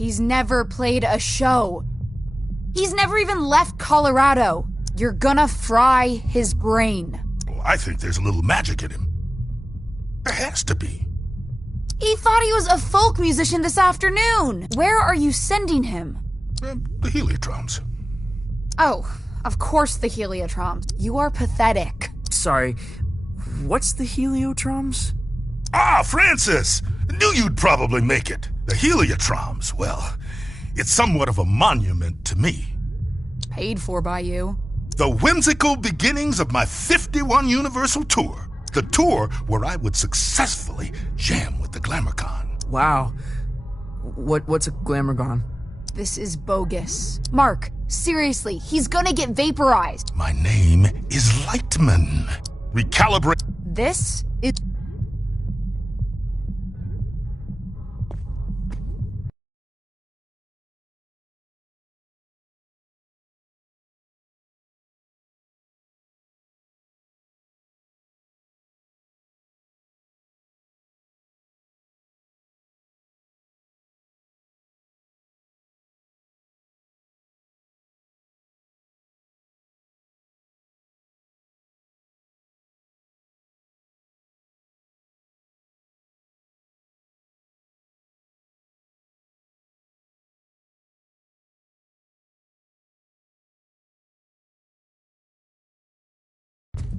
He's never played a show. He's never even left Colorado. You're gonna fry his brain. Well, I think there's a little magic in him. There has to be. He thought he was a folk musician this afternoon. Where are you sending him? The Heliotroms. Oh, of course the Heliotroms. You are pathetic. Sorry, what's the Heliotroms? Ah, Francis! Knew you'd probably make it. The Heliotroms, well, it's somewhat of a monument to me. Paid for by you. The whimsical beginnings of my 51 Universal Tour. The tour where I would successfully jam with the Glamourcon. Wow. What's a Glamourcon? This is bogus. Mark, seriously, he's gonna get vaporized. My name is Lightman. Recalibrate. This is...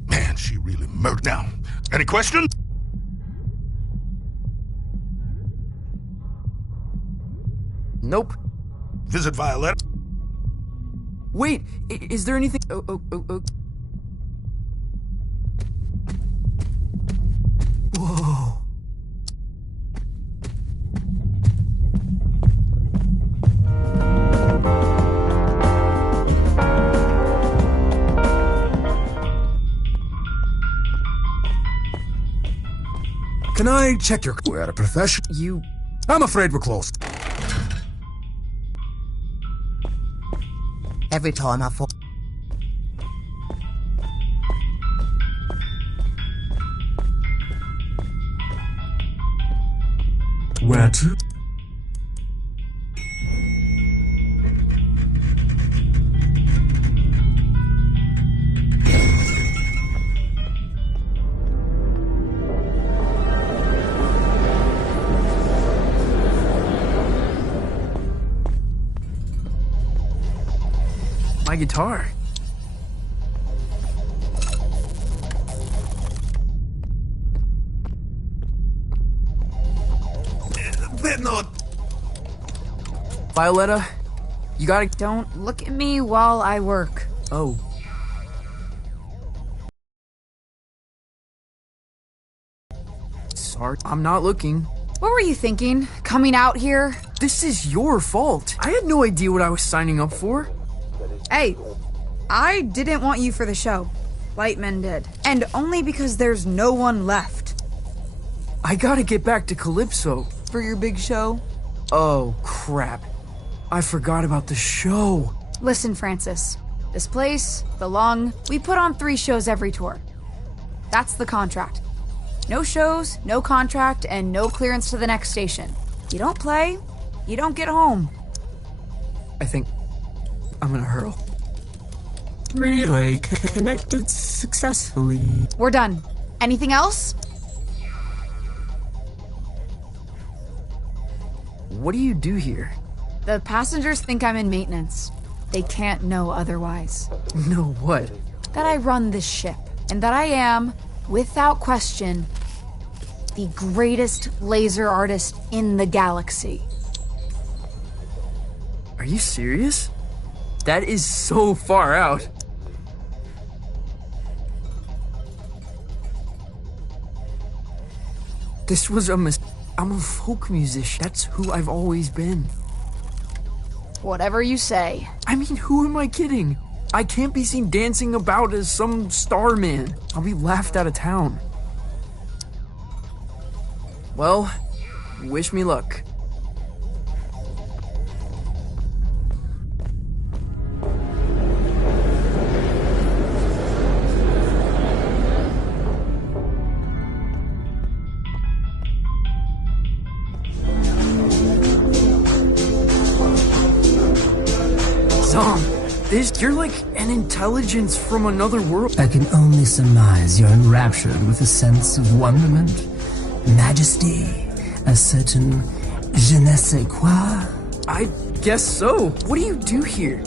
Man, she really murdered. Now, any questions? Nope. Visit Violet. Wait, is there anything... Whoa. Can I check your... We're at a profession. You... I'm afraid we're closed. Every time I fall... Where to? My guitar. They're not... Violetta, you gotta... Don't look at me while I work. Oh. Sorry, I'm not looking. What were you thinking? Coming out here? This is your fault. I had no idea what I was signing up for. Hey, I didn't want you for the show. Lightman did. And only because there's no one left. I gotta get back to Calypso. For your big show? Oh, crap. I forgot about the show. Listen, Francis. This place, the Lung, we put on 3 shows every tour. That's the contract. No shows, no contract, and no clearance to the next station. You don't play, you don't get home. I think I'm gonna hurl. Relay connected successfully. We're done. Anything else? What do you do here? The passengers think I'm in maintenance. They can't know otherwise. No, what? That I run this ship, and that I am, without question, the greatest laser artist in the galaxy. Are you serious? That is so far out. This was a mistake. I'm a folk musician. That's who I've always been. Whatever you say. I mean, who am I kidding? I can't be seen dancing about as some star man. I'll be laughed out of town. Well, wish me luck. Tom, you're like an intelligence from another world. I can only surmise you're enraptured with a sense of wonderment, majesty, a certain je ne sais quoi. I guess so. What do you do here?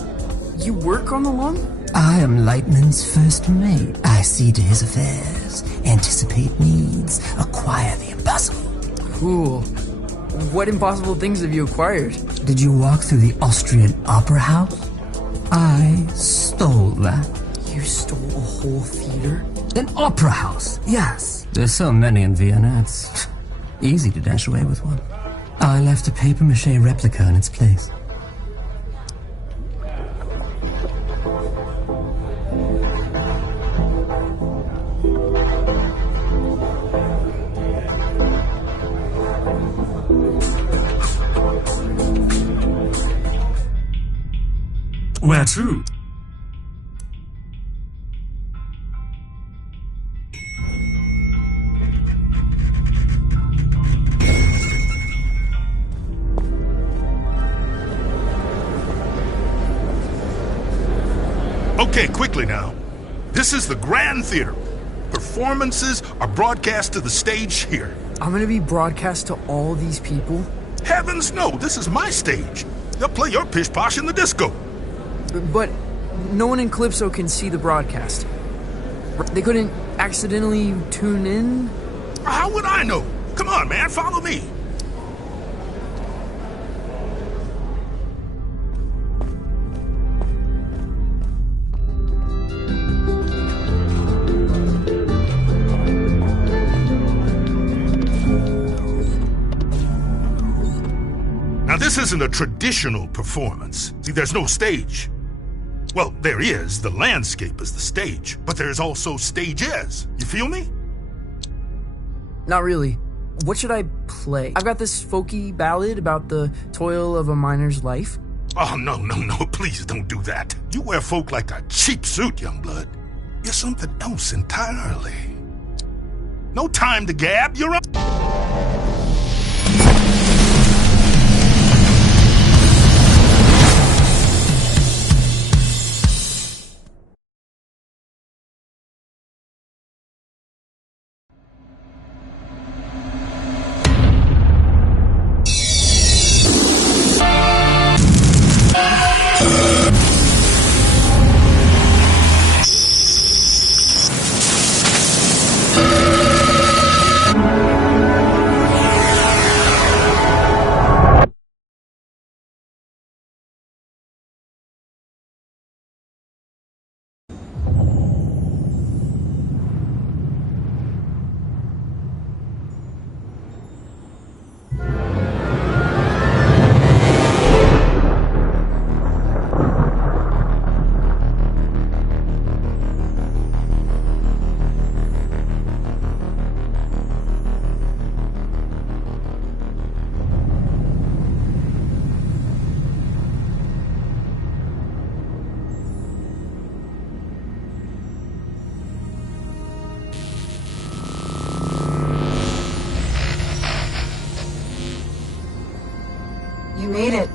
You work on the lung? I am Lightman's first mate. I see to his affairs, anticipate needs, acquire the impossible. Cool. What impossible things have you acquired? Did you walk through the Austrian Opera House? I stole that. You stole a whole theater? An opera house, yes. There's so many in Vienna, it's easy to dash away with one. I left a papier-mâché replica in its place. Where to? Okay, quickly now. This is the Grand Theater. Performances are broadcast to the stage here. I'm gonna be broadcast to all these people? Heavens no, this is my stage. They'll play your pish-posh in the disco. But no one in Calypso can see the broadcast. They couldn't accidentally tune in? How would I know? Come on, man, follow me. Now, this isn't a traditional performance. See, there's no stage. Well, there is. The landscape is the stage. But there's also stages. You feel me? Not really. What should I play? I've got this folky ballad about the toil of a miner's life. Oh, no, please don't do that. You wear folk like a cheap suit, young blood. You're something else entirely. No time to gab, you're up. You made it.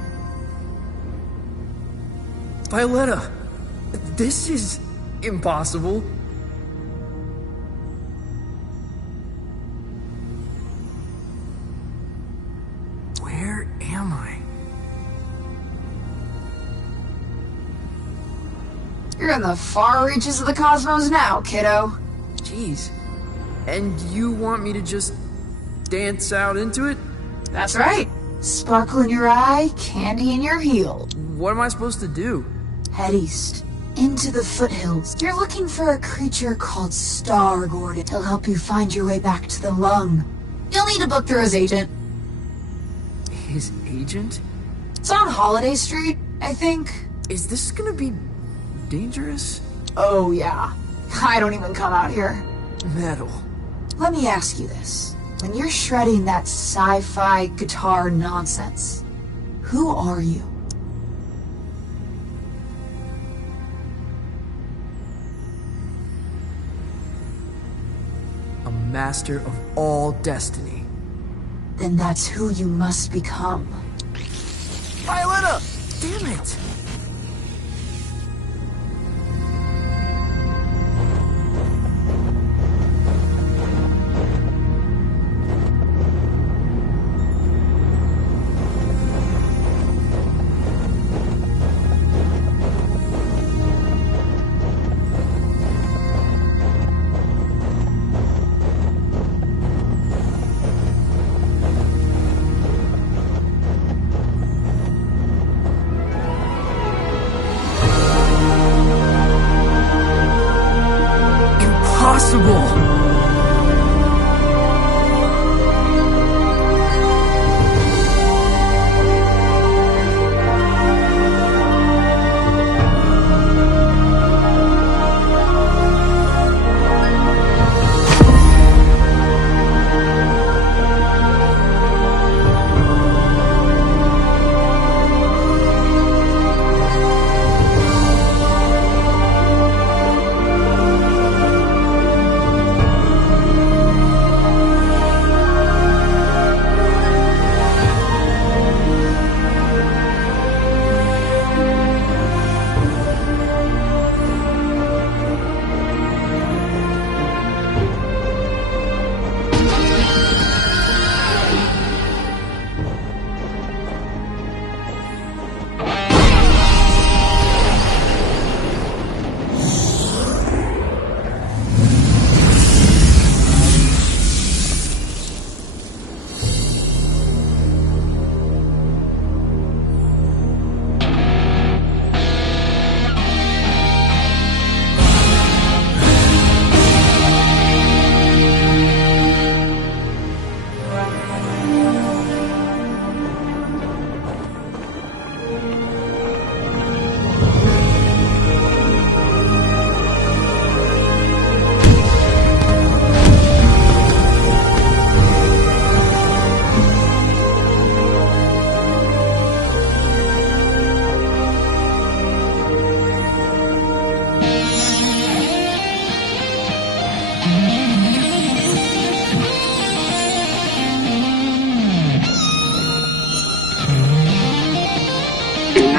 Violetta, this is impossible. Where am I? You're in the far reaches of the cosmos now, kiddo. Jeez. And you want me to just dance out into it? That's right. Sparkle in your eye, candy in your heel. What am I supposed to do? Head east, into the foothills. You're looking for a creature called Star Gordon. He'll help you find your way back to the lung. You'll need to book through his agent. His agent? It's on Holiday Street, I think. Is this gonna be dangerous? Oh, yeah. I don't even come out here. Metal. Let me ask you this. When you're shredding that sci-fi guitar nonsense, who are you? A master of all destiny. Then that's who you must become. Violetta! Damn it!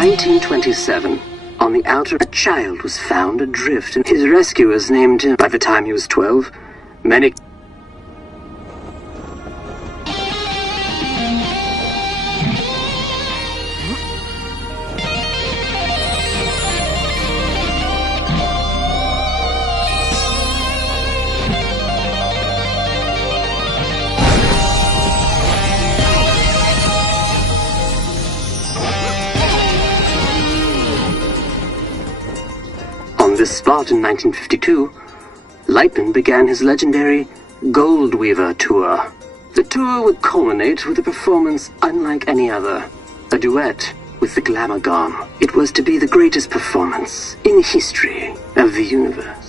1927, on the outer, a child was found adrift, and his rescuers named him. By the time he was 12, many... On this spot in 1952, Lightman began his legendary Gold Weaver tour. The tour would culminate with a performance unlike any other, a duet with the Glamorgan. It was to be the greatest performance in the history of the universe.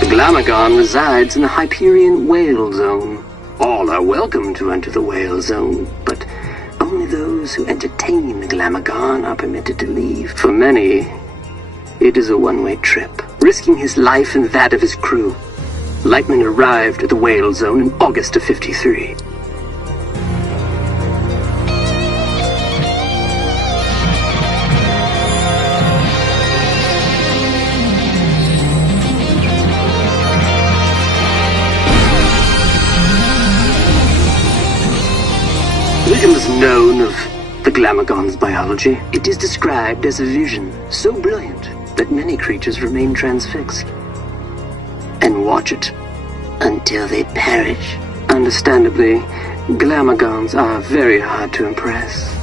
The Glamorgan resides in the Hyperion Whale Zone. All are welcome to enter the Whale Zone, but only those who entertain the Glamorgan are permitted to leave. For many, it is a one-way trip. Risking his life and that of his crew, Lightman arrived at the Whale Zone in August of '53. Little is known of the Glamorgan's biology. It is described as a vision so brilliant that many creatures remain transfixed and watch it until they perish. Understandably, Glamorgans are very hard to impress.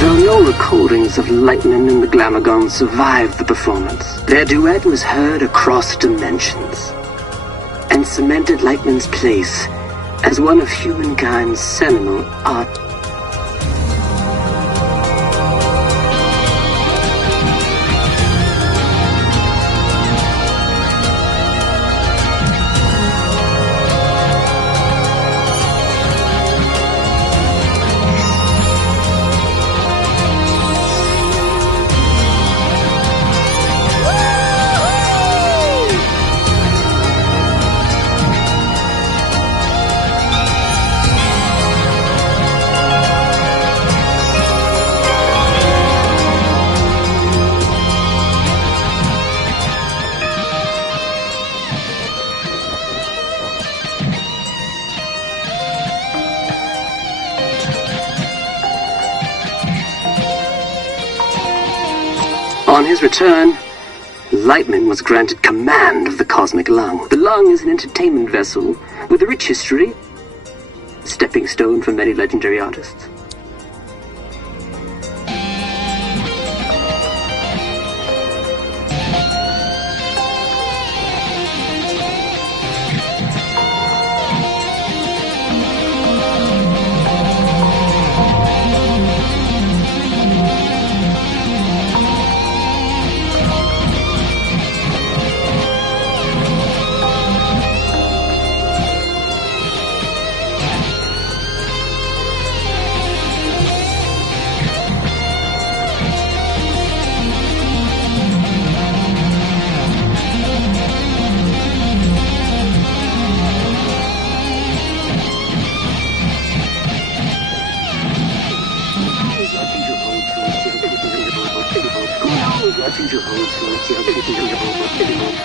Though no recordings of Lightman and the Glamorgan survived the performance, their duet was heard across dimensions and cemented Lightman's place as one of humankind's seminal art. On his return, Lightman was granted command of the Cosmic Lung. The Lung is an entertainment vessel with a rich history, stepping stone for many legendary artists. the future holds for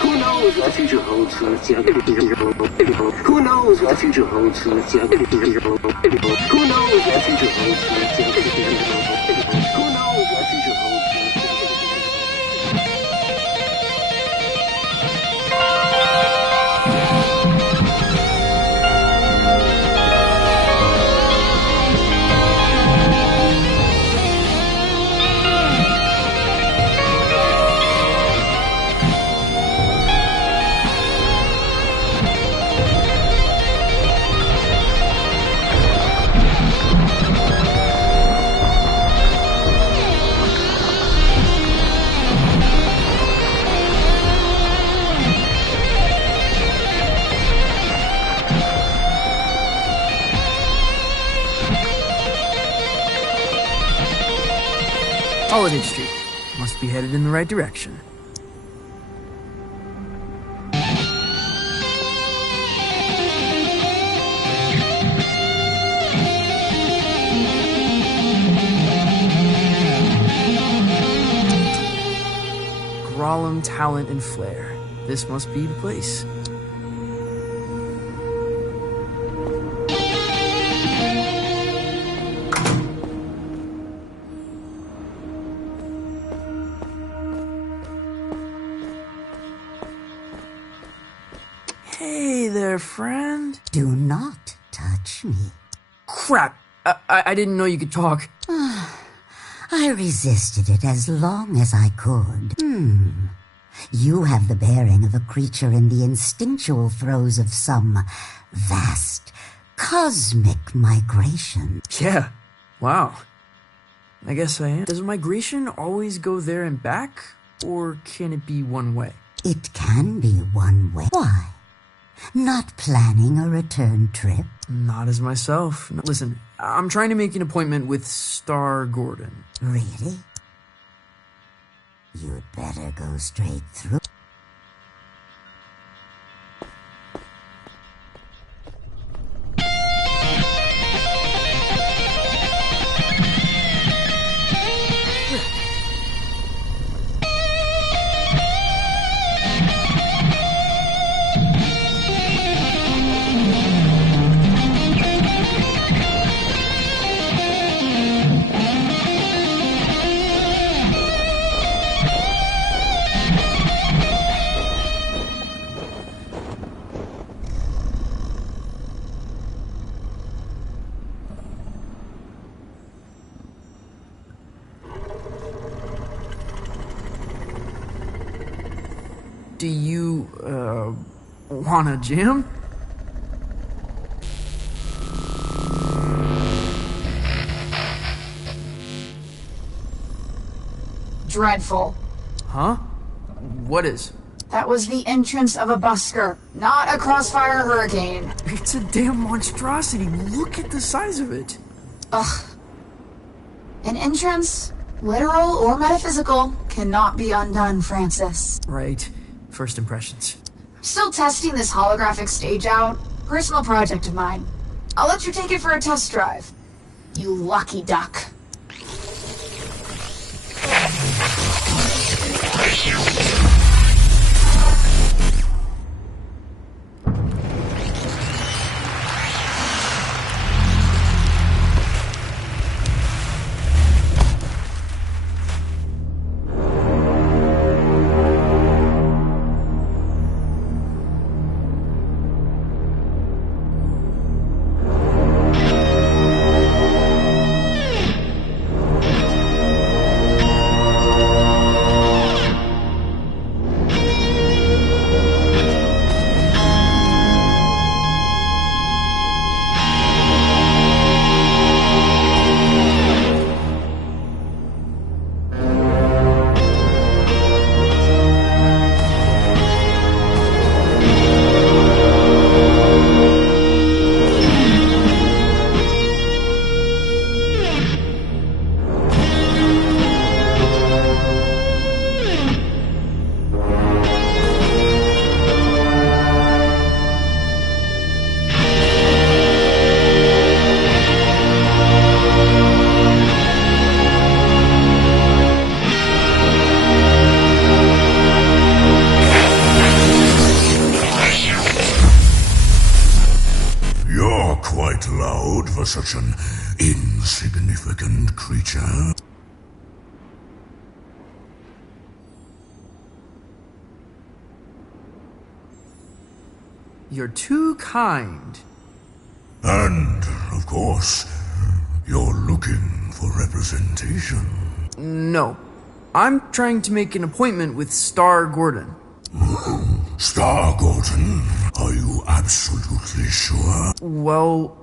Who knows what the future holds for Who knows what the future holds for Who knows what the future holds for Who knows what the future holds for Holiday Street. Must be headed in the right direction. Grolem, talent, and flair. This must be the place. Hey there, friend. Do not touch me. Crap! I didn't know you could talk. I resisted it as long as I could. You have the bearing of a creature in the instinctual throes of some vast, cosmic migration. Yeah. Wow. I guess I am. Does migration always go there and back? Or can it be one way? It can be one way. Why? Not planning a return trip? Not as myself. No, listen, I'm trying to make an appointment with Star Gordon. Really? You'd better go straight through. Do you, want a jam? Dreadful. Huh? What is? That was the entrance of a busker, not a crossfire hurricane. It's a damn monstrosity. Look at the size of it. Ugh. An entrance, literal or metaphysical, cannot be undone, Francis. Right. First impressions. Still testing this holographic stage out. Personal project of mine. I'll let you take it for a test drive. You lucky duck. such an insignificant creature. You're too kind. And, of course, you're looking for representation. No. I'm trying to make an appointment with Star Gordon. Star Gordon, are you absolutely sure? Well,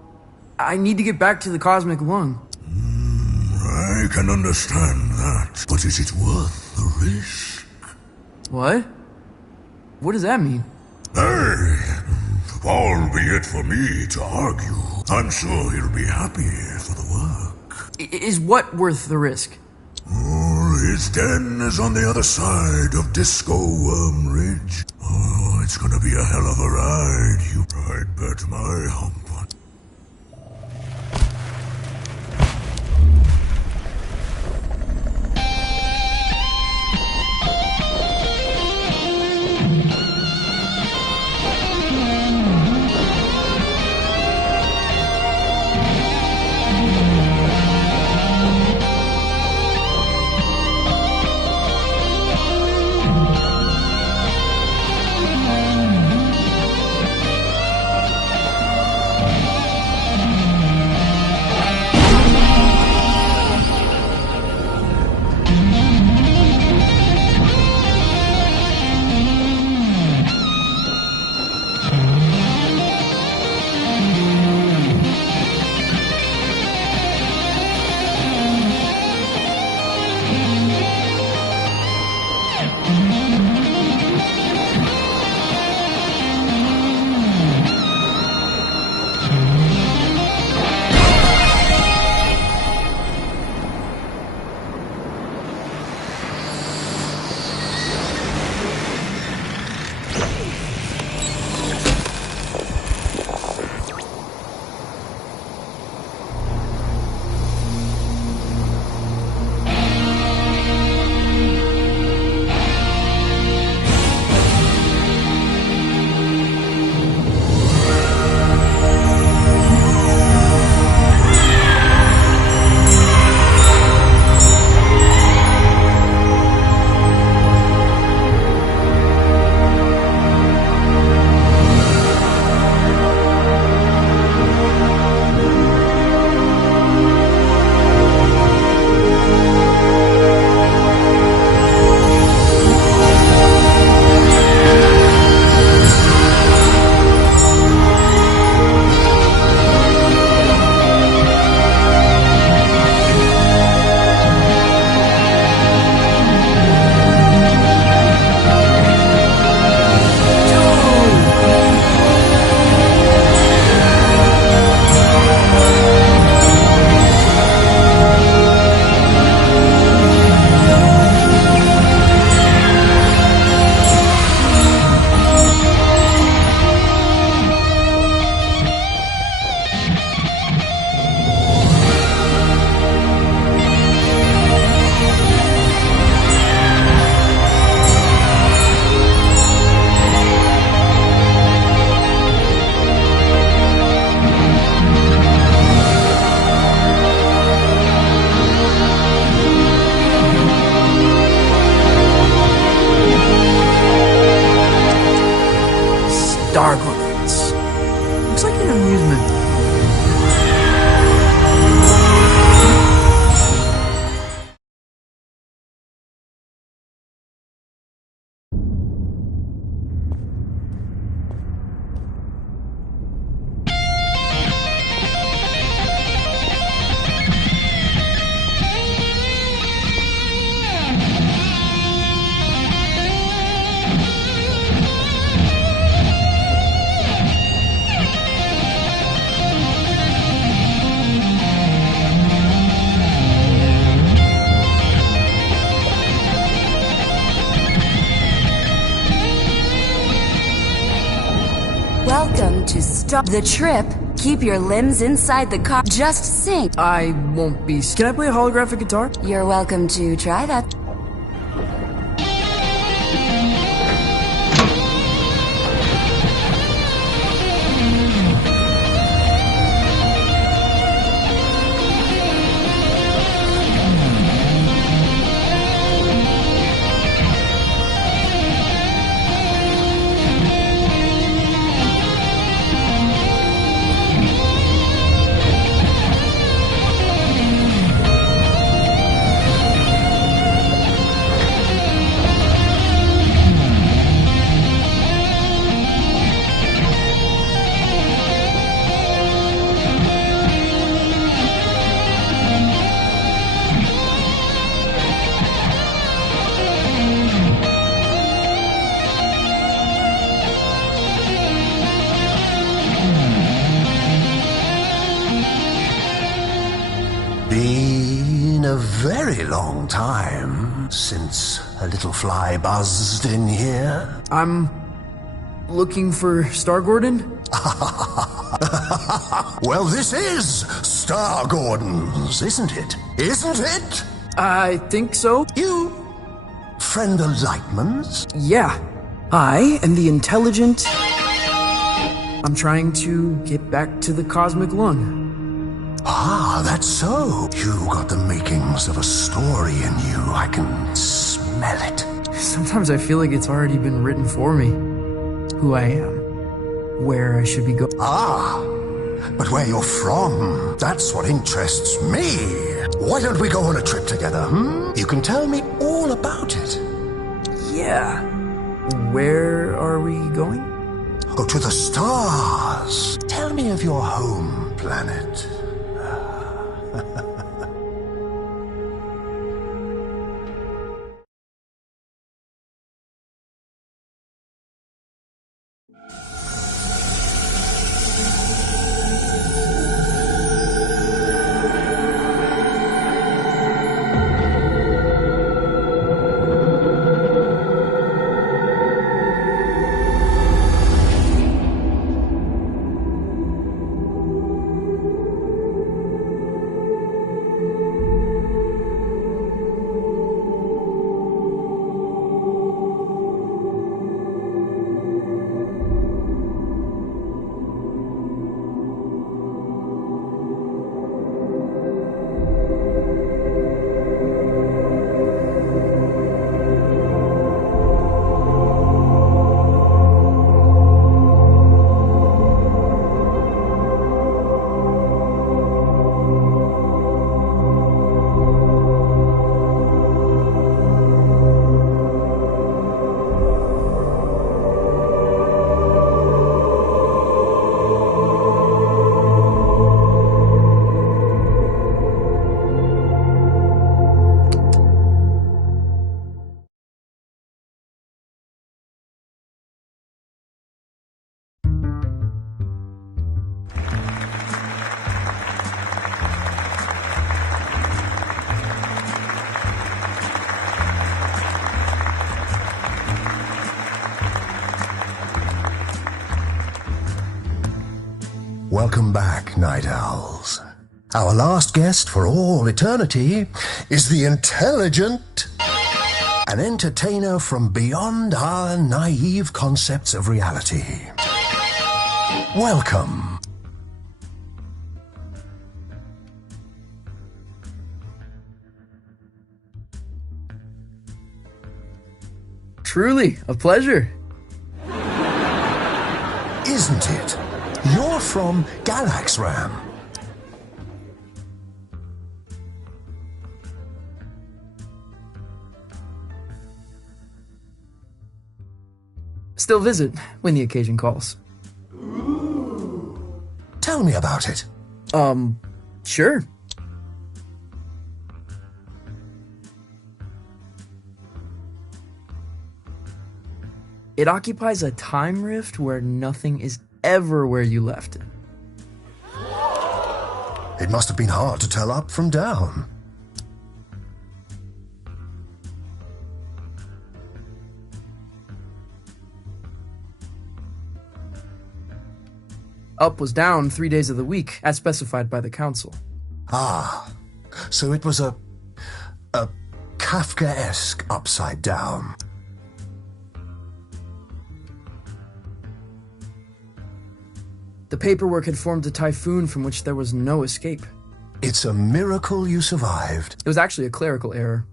I need to get back to the Cosmic Lung. I can understand that, but is it worth the risk? What? What does that mean? Hey, albeit for me to argue, I'm sure he'll be happy for the work. Is what worth the risk? His den is on the other side of Disco Worm Ridge. Oh, it's gonna be a hell of a ride. I'd bet my hump on. Stargirls. Looks like an amusement. Welcome to Stop the Trip. Keep your limbs inside the car. Just sing. I won't be. Can I play a holographic guitar? You're welcome to try that. Been a very long time since a little fly buzzed in here. I'm looking for Star Gordon? Well, this is Star Gordon's, isn't it? Isn't it? I think so. You friend the Lightmans? Yeah. I am the intelligent... I'm trying to get back to the cosmic lung. Ah, that's so. You got the makings of a story in you. I can smell it. Sometimes I feel like it's already been written for me. Who I am. Where I should be going. Ah, but where you're from, that's what interests me. Why don't we go on a trip together, You can tell me all about it. Yeah. Where are we going? Oh, to the stars. Tell me of your home planet. Welcome back, Night Owls. Our last guest for all eternity is the intelligent, an entertainer from beyond our naive concepts of reality. Welcome. Truly, a pleasure. Isn't it? You're from Galaxram. Still visit when the occasion calls. Tell me about it. Sure. It occupies a time rift where nothing is ever where you left it. It must have been hard to tell up from down. Up was down 3 days of the week, as specified by the council. Ah, so it was a Kafkaesque upside down. The paperwork had formed a typhoon from which there was no escape. It's a miracle you survived. It was actually a clerical error.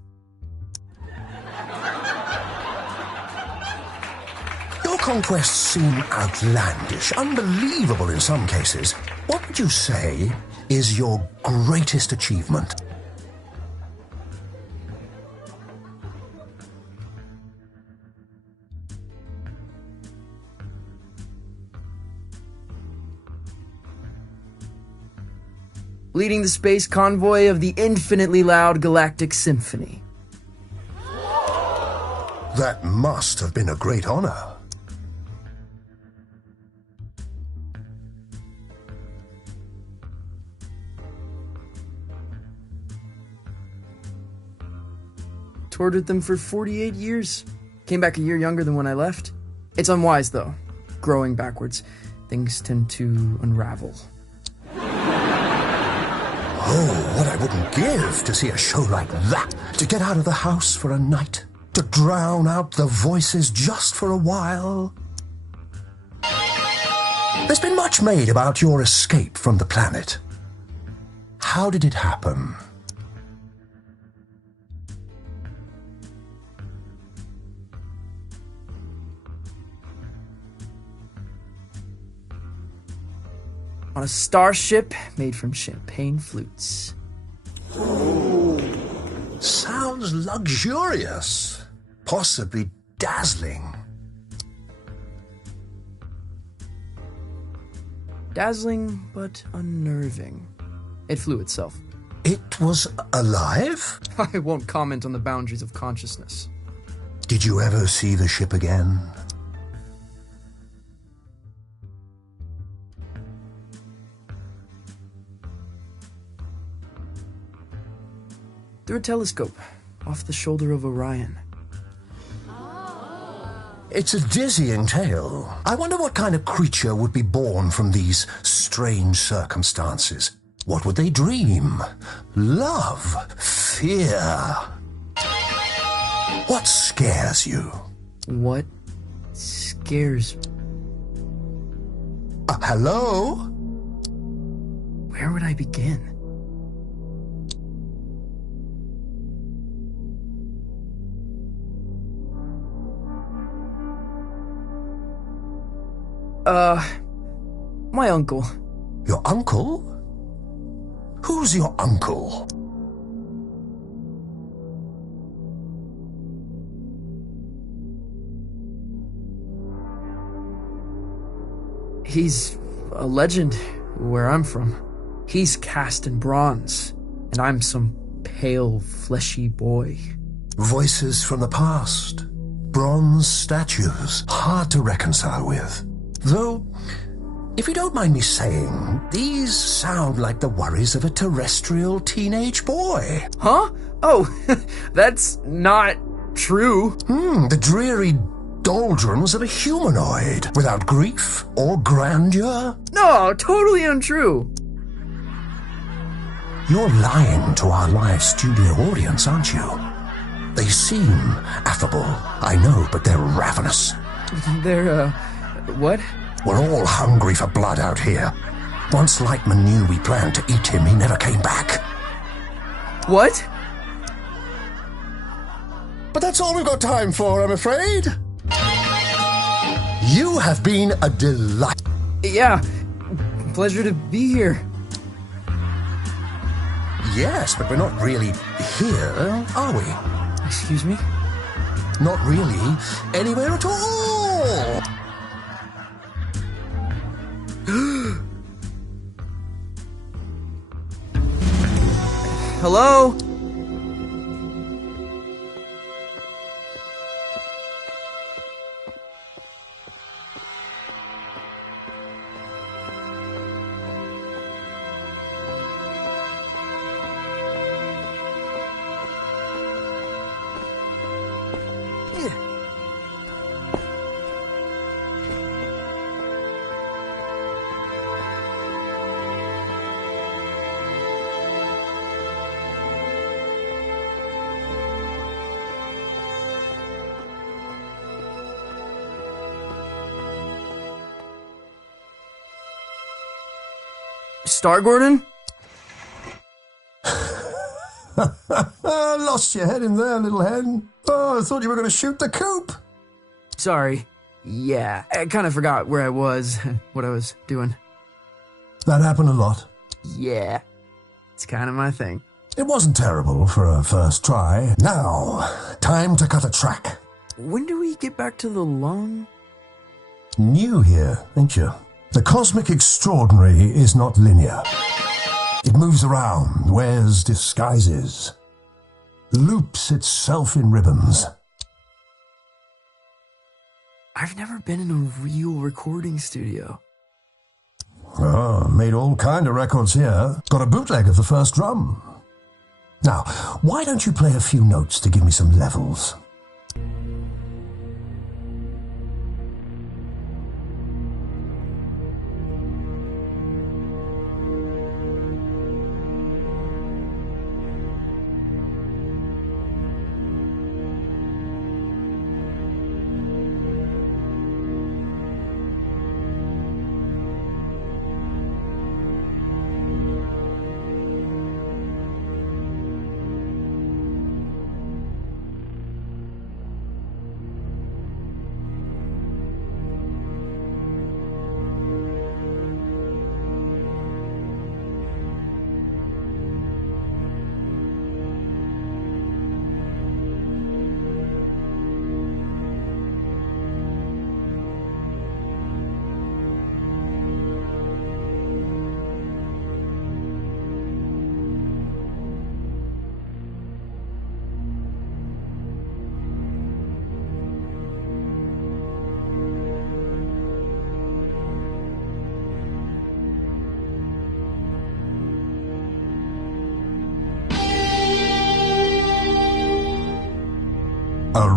Your conquests seem outlandish, unbelievable in some cases. What would you say is your greatest achievement? Leading the space convoy of the infinitely loud Galactic Symphony. That must have been a great honor. toured with them for 48 years. Came back a year younger than when I left. It's unwise, though. Growing backwards, things tend to unravel. Oh, what I wouldn't give to see a show like that. To get out of the house for a night. To drown out the voices just for a while. There's been much made about your escape from the planet. How did it happen? On a starship made from champagne flutes. Sounds luxurious. Possibly dazzling. Dazzling, but unnerving. It flew itself. It was alive? I won't comment on the boundaries of consciousness. Did you ever see the ship again? Through a telescope, off the shoulder of Orion. It's a dizzying tale. I wonder what kind of creature would be born from these strange circumstances. What would they dream? Love? Fear? What scares you? What scares... Hello? Where would I begin? My uncle. Your uncle? Who's your uncle? He's a legend where I'm from. He's cast in bronze, and I'm some pale, fleshy boy. Voices from the past. Bronze statues. Hard to reconcile with. Though, if you don't mind me saying, these sound like the worries of a terrestrial teenage boy. Huh? Oh, that's not true. The dreary doldrums of a humanoid, without grief or grandeur. No, totally untrue. You're lying to our live studio audience, aren't you? They seem affable, I know, but they're ravenous. They're, what? We're all hungry for blood out here. Once Lightman knew we planned to eat him, he never came back. What? But that's all we've got time for, I'm afraid. You have been a delight. Yeah, pleasure to be here. Yes, but we're not really here, are we? Excuse me? Not really anywhere at all. Hello? Star Gordon? Lost your head in there, little hen. Oh, I thought you were going to shoot the coop. Sorry. Yeah, I kind of forgot where I was, what I was doing. That happened a lot. Yeah, it's kind of my thing. It wasn't terrible for a first try. Now, time to cut a track. When do we get back to the lung? New here, ain't you? The cosmic extraordinary is not linear. It moves around, wears disguises, loops itself in ribbons. I've never been in a real recording studio. Oh, made all kind of records here. Got a bootleg of the first drum. Now, why don't you play a few notes to give me some levels?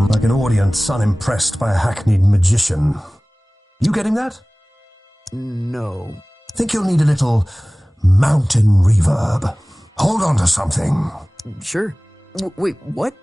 Like an audience unimpressed by a hackneyed magician. You getting that? No. Think you'll need a little mountain reverb. Hold on to something. Sure. Wait, what?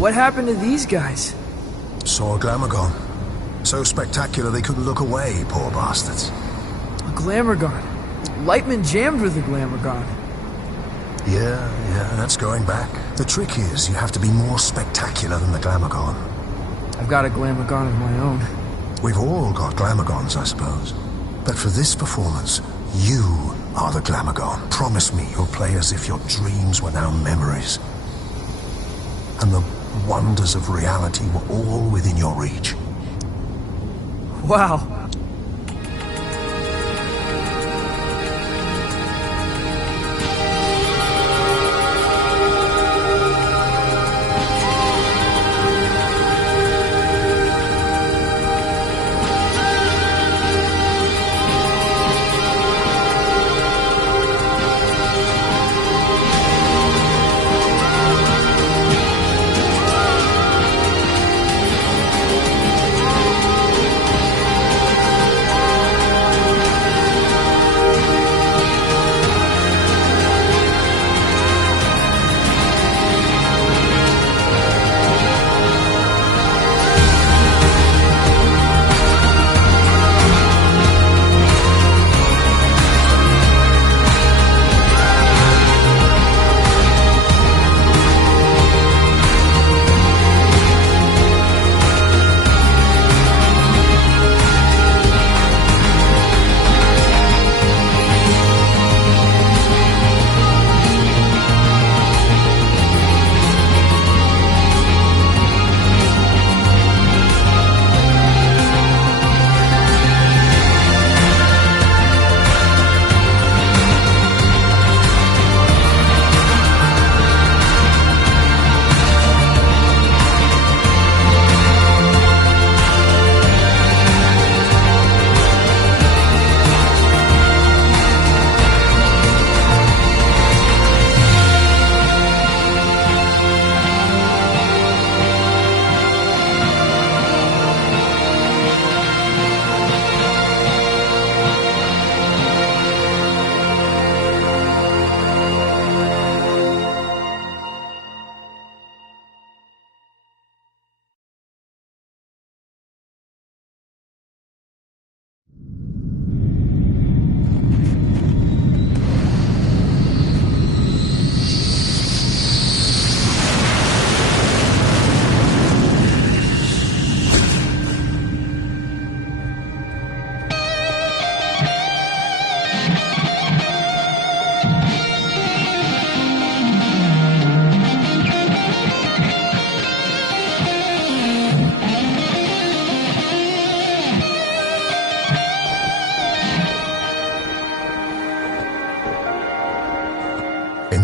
What happened to these guys? Saw a Glamogon. So spectacular they couldn't look away, poor bastards. A Glamogon. Lightman jammed with a Glamogon. Yeah, that's going back. The trick is you have to be more spectacular than the Glamogon. I've got a Glamogon of my own. We've all got Glamagons, I suppose. But for this performance, you are the Glamogon. Promise me you'll play as if your dreams were now memories. And the wonders of reality were all within your reach. Wow.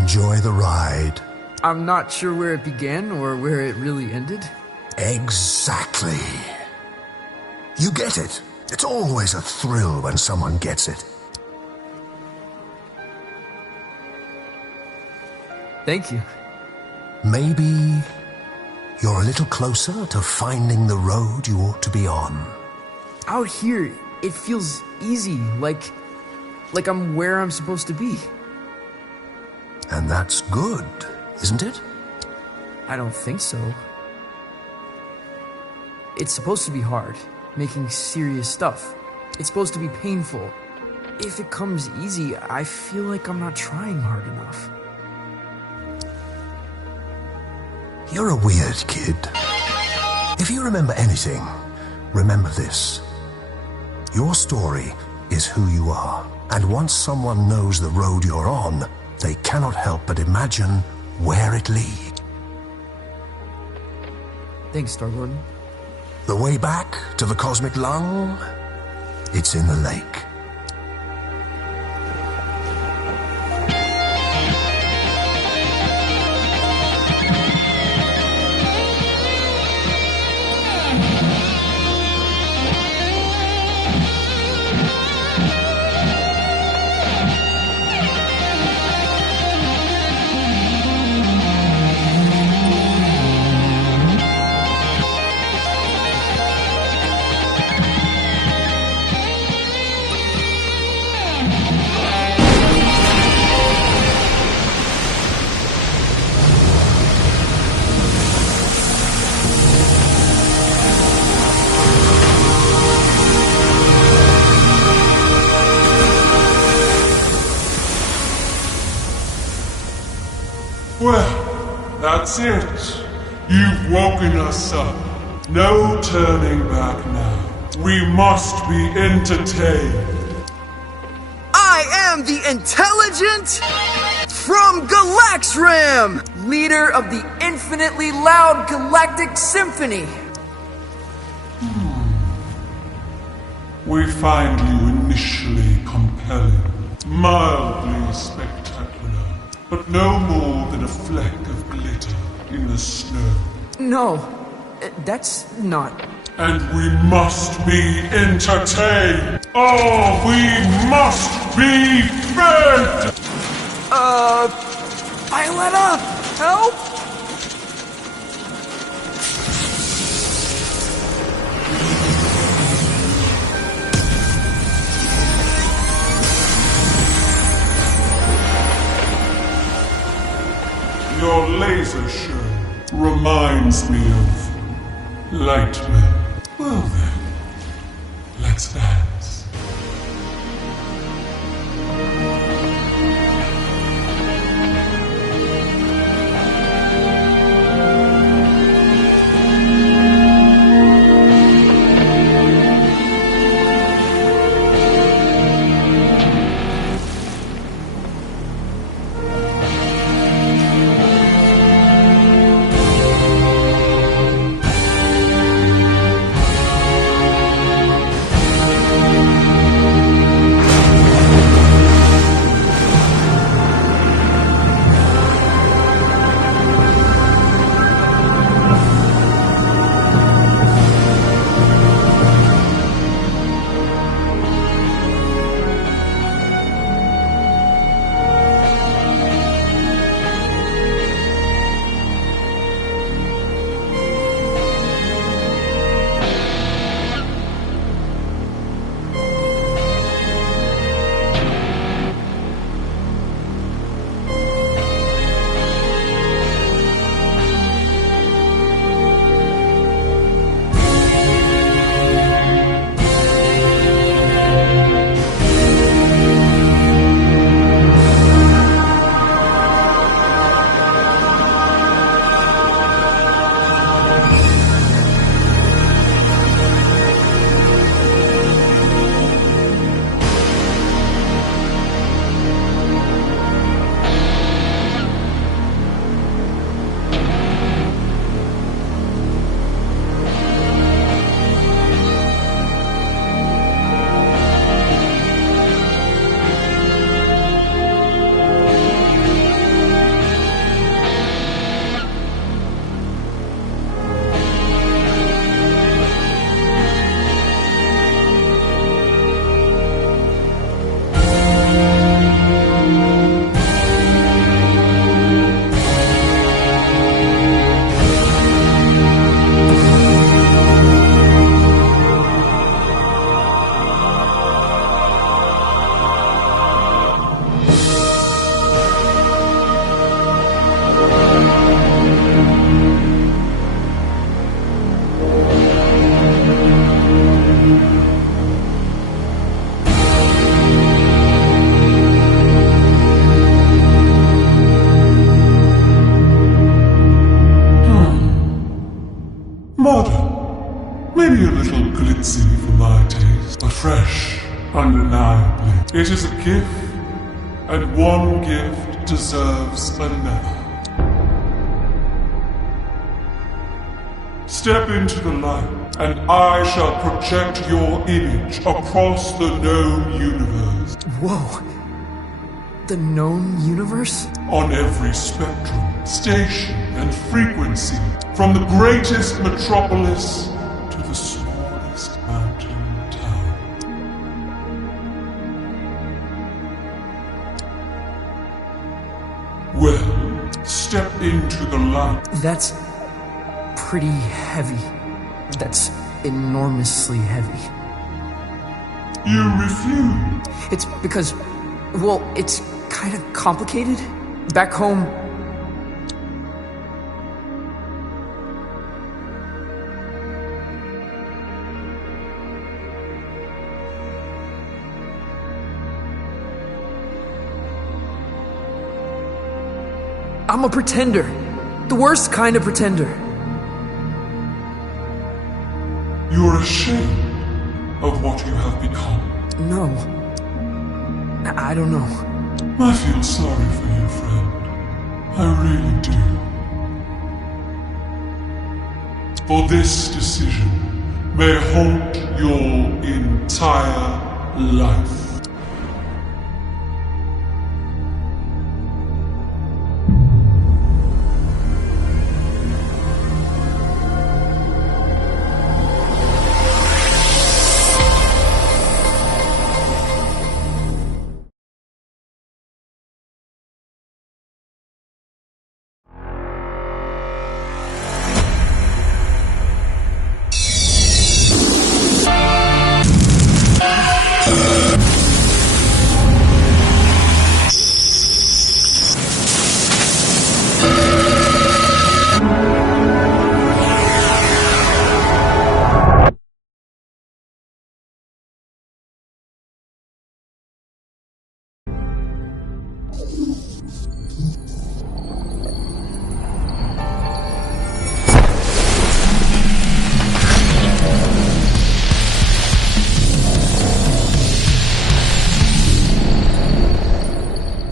enjoy the ride. I'm not sure where it began or where it really ended. Exactly. You get it. It's always a thrill when someone gets it. Thank you. Maybe you're a little closer to finding the road you ought to be on. Out here, it feels easy, like I'm where I'm supposed to be. And that's good, isn't it? I don't think so. It's supposed to be hard, making serious stuff. It's supposed to be painful. If it comes easy, I feel like I'm not trying hard enough. You're a weird kid. If you remember anything, remember this. Your story is who you are, and once someone knows the road you're on, they cannot help but imagine where it leads. Thanks, Star-Lord. The way back to the cosmic lung? It's in the lake. Well, that's it. You've woken us up. No turning back now. We must be entertained. I am the Intelligent from Galaxram, leader of the infinitely loud Galactic Symphony. We find you initially compelling, mildly spectacular, but no more than a fleck of glitter in the snow. No, that's not. And we must be entertained. Oh, we must be fed! Violetta, help! Your laser show reminds me of Lightman. Well then, let's dance. Undeniably, it is a gift, and one gift deserves another. Step into the light, and I shall project your image across the known universe. Whoa. The known universe? On every spectrum, station, and frequency, from the greatest metropolis to the smallest mountain town. Well, step into the light. That's pretty heavy. That's enormously heavy. You refuse. It's because, well, it's kind of complicated. Back home, I'm a pretender. The worst kind of pretender. You're ashamed of what you have become. No. I don't know. I feel sorry for you, friend. I really do. For this decision may haunt your entire life.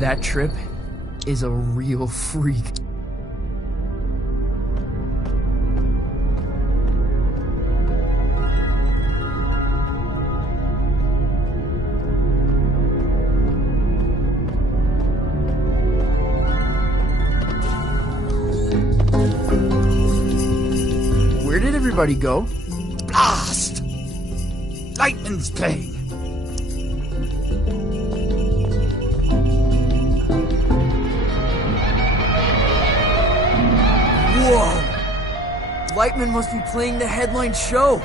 That trip is a real freak. Where did everybody go? Blast! Lightning's playing. Whoa! Lightman must be playing the headline show.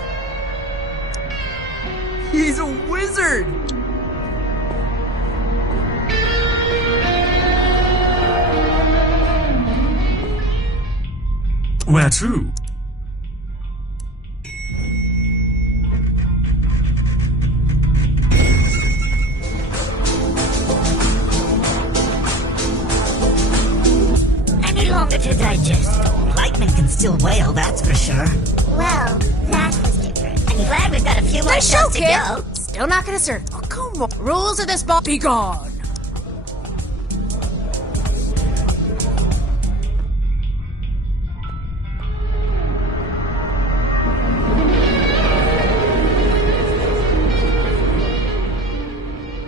He's a wizard! Where to? Any longer to digest. Lightman can still wail, that's for sure. Well, that was different. I'm glad we've got a few more Nice shows show, to kid. go. Still not gonna serve. Oh, come on. Rules of this ball. Be gone.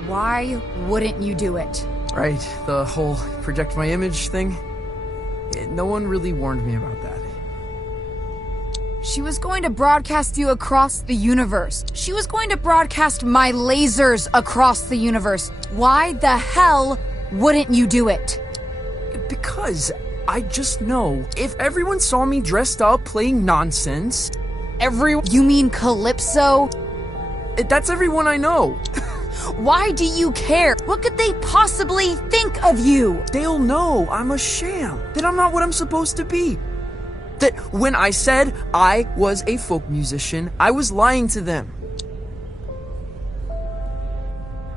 Why wouldn't you do it? Right, the whole project my image thing. No one really warned me about that. She was going to broadcast you across the universe. She was going to broadcast my lasers across the universe. Why the hell wouldn't you do it? Because I just know if everyone saw me dressed up playing nonsense, You mean Calypso? that's everyone I know. Why do you care? What could they possibly think of you? They'll know I'm a sham, that I'm not what I'm supposed to be. That when I said I was a folk musician, I was lying to them.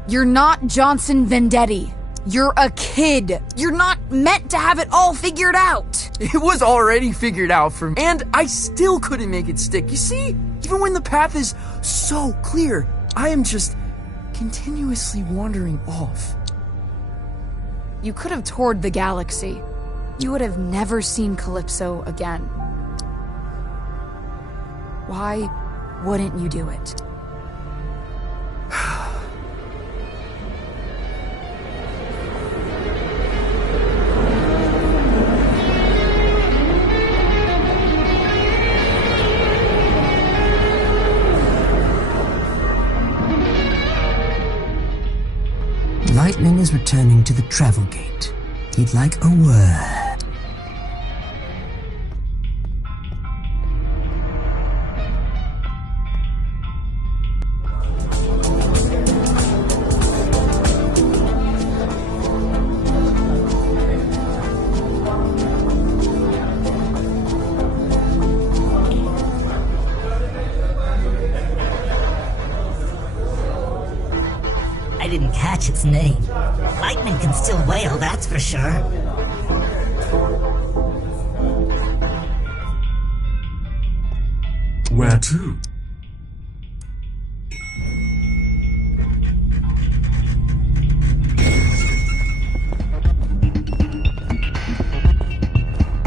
You're not Johnson Vendetti. You're a kid. You're not meant to have it all figured out. It was already figured out for me, and I still couldn't make it stick. You see, even when the path is so clear, I am just continuously wandering off. You could have toured the galaxy. You would have never seen Calypso again. Why wouldn't you do it? Lightning is returning to the travel gate. He'd like a word. I didn't catch its name. Lightning can still wail, that's for sure. Where to?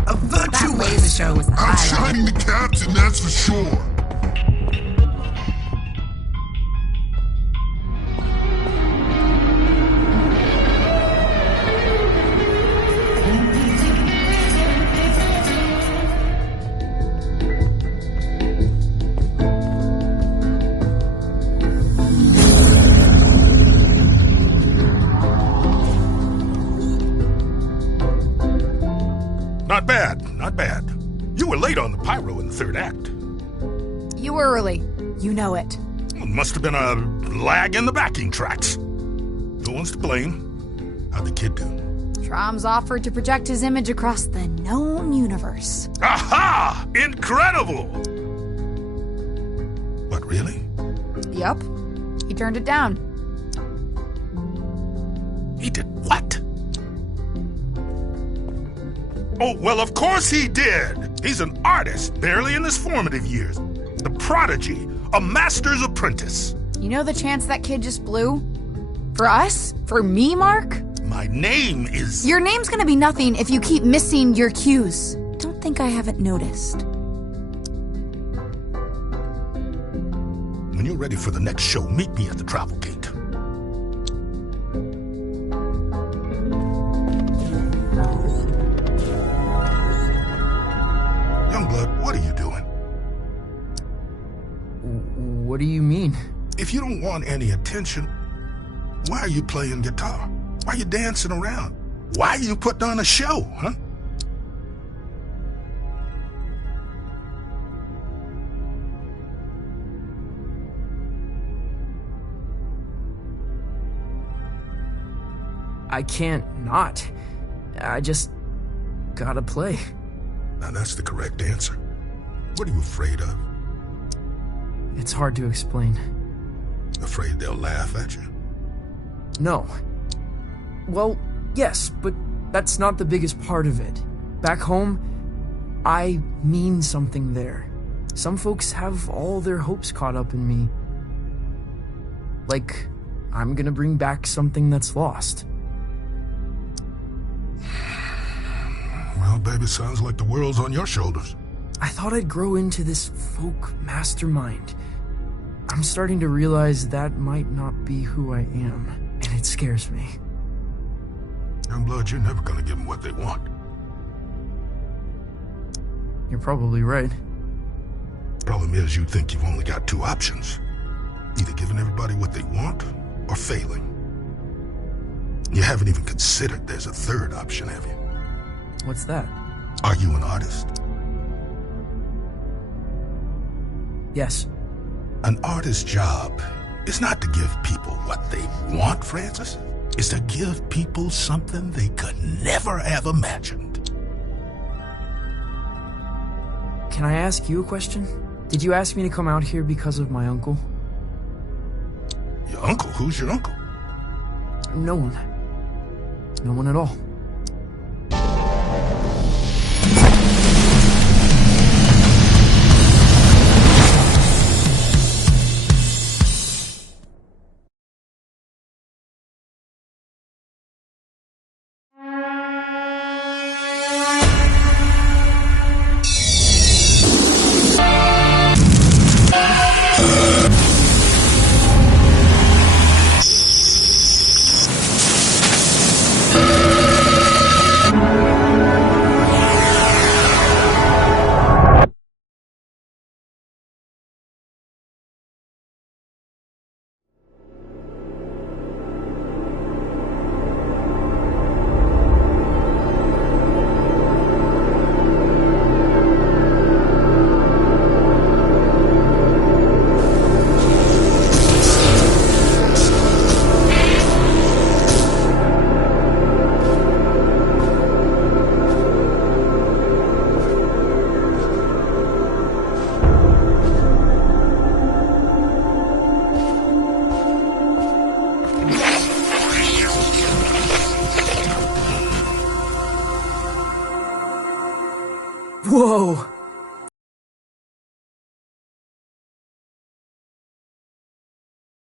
A virtuous! That laser show was the highlight. Outshining the captain, that's for sure. Not bad, not bad. You were late on the pyro in the third act. You were early. You know it. Well, must have been a lag in the backing tracks. No one's to blame. How'd the kid do? Trom's offered to project his image across the known universe. Aha! Incredible! But really? Yup. He turned it down. He did what? Oh, well, of course he did. He's an artist, barely in his formative years. The prodigy, a master's apprentice. You know the chance that kid just blew? For us? For me, Mark? My name is... Your name's gonna be nothing if you keep missing your cues. Don't think I haven't noticed. When you're ready for the next show, meet me at the travel gate. Youngblood, what are you doing? What do you mean? If you don't want any attention, why are you playing guitar? Why are you dancing around? Why are you putting on a show, huh? I can't not. I just gotta play. Now that's the correct answer. What are you afraid of? It's hard to explain. Afraid they'll laugh at you? No. Well, yes, but that's not the biggest part of it. Back home, I mean something there. Some folks have all their hopes caught up in me. Like, I'm gonna bring back something that's lost. Well, baby, sounds like the world's on your shoulders. I thought I'd grow into this folk mastermind. I'm starting to realize that might not be who I am, and it scares me. Youngblood, you're never gonna give them what they want. You're probably right. Problem is, you think you've only got two options. Either giving everybody what they want, or failing. You haven't even considered there's a third option, have you? What's that? Are you an artist? Yes. An artist's job is not to give people what they want, Francis. It's to give people something they could never have imagined. Can I ask you a question? Did you ask me to come out here because of my uncle? Your uncle? Who's your uncle? No one. No one at all. Whoa!